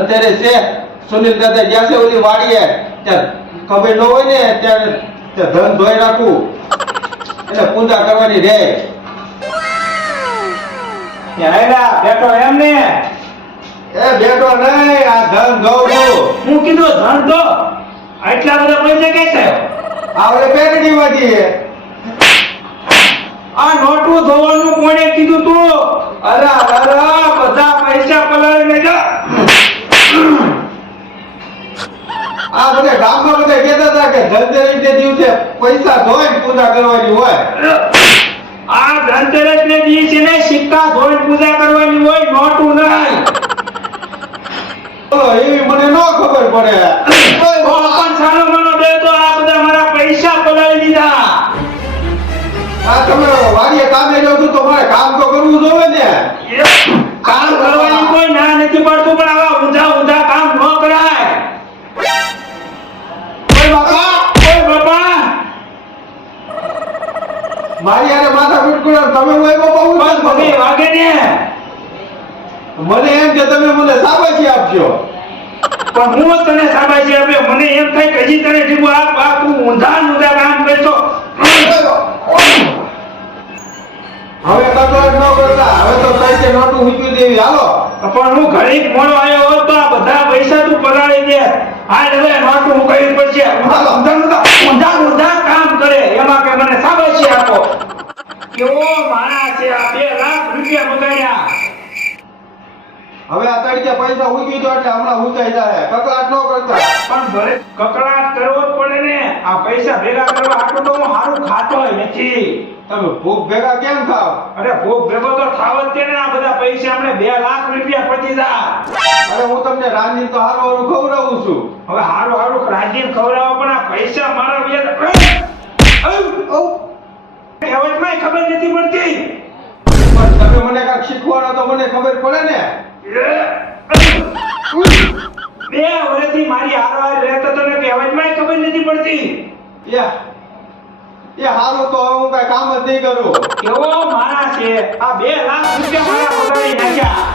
અત્યારે છે સુનિલ દાદા ગયા છે ઓલી વાડીએ ત્યાં ખબર ન હોય ને ત્યારે ધન ધોઈ રાખું એટલે પૂજા કરવાની રહે. બેઠો એમ ને એ બેઠો નહીં, આ ધન ધોઉં છું. હું કીધું ધન ધો. આટલા બધા પૈસા કઈ થયો? આવડે પેકડી માંથી આ નોટું ધોવાનું કોણે કીધું તું? અરે બધા પૈસા પલાળી લેજો. આ બધા ગામમાં બધા કહેતા હતા કે ધનતેરસ ને દિવસે પૈસા ધોઈને પૂજા કરવાની હોય. આ ધનતેરસ ને દિવસે ને સિક્કા ધોઈને પૂજા કરવાની હોય, નોટું નહીં. એવી મને ન ખબર પડે. પણ સાનો મનો દે તો આ બધા મારા પૈસા પલાળી દીધા. આ તમે વાડીએ કામે જાવ છો તો મારે કામ તો કરવું જોવે ને. કામ કરવાની કોઈ ના નથી પડતું, પણ આવા ઊંધા ઊંધા કામ ન કરાય. ઓય બાપા, ઓય બાપા, મારી યારે માથા પીટ કરો તમે ઓય બાપા હું બસ મને વાગે ને. મને એમ કે તમે મને શાબાશી આપજો. પણ હું તને શાબાશી આપે, મને એમ થાય કે હજી તને ઢીબુ આ તું ઊંધા ઊંધા કામ કરશો. હવે કટોટ ન કરતા, હવે તો પૈસે નોટું મૂકી દેવી. હાલો પણ હું ઘડીક મોડો આવ્યો હોત તો આ બધા પૈસા તું પલાળી દે. હાલ હવે નોટું મુકાવી પડશે. ઊંધા ઊંધા કામ કરે એમાં કે મને શાબાશી આપો. કેવો માણસ છે આ! 2 લાખ રૂપિયા બગાડ્યા. હવે આ તડકે પૈસા ઉગી દો એટલે હમણાં ઉગાઈ જાય. કકડાટ ન કરતા. પણ ભલે કકડાટ કરવો જ પડે ને. આ પૈસા ભેગા કરવા આટલું તો હું સારું ખાતોય નથી. તમે ભૂખ ભેગા કેમ ખાવ? અરે ભૂખ ભેગો તો થાવ જ છે ને. આ બધા પૈસા આપણે 2 લાખ રૂપિયા પતી જા. અરે હું તમને રાંધીને તો હારું હારું ખવડાવું છું. હવે હારું હારું રાજીને ખવડાવો, પણ આ પૈસા મારા વ્યાજ કહેવતમાં ખબર નથી પડતી. પણ તમે મને કાંઈક શીખવાડો તો મને ખબર પડે ને. 2 વર્ષથી મારી હારવાર રહેતો તને કહેવતમાં ખબર નથી પડતી. એ હારું તો હવે હું કાંઈ કામ જ નહીં કરું. કેવો માણસ છે આ! 2 લાખ રૂપિયા મારા પગારી નાખ્યા.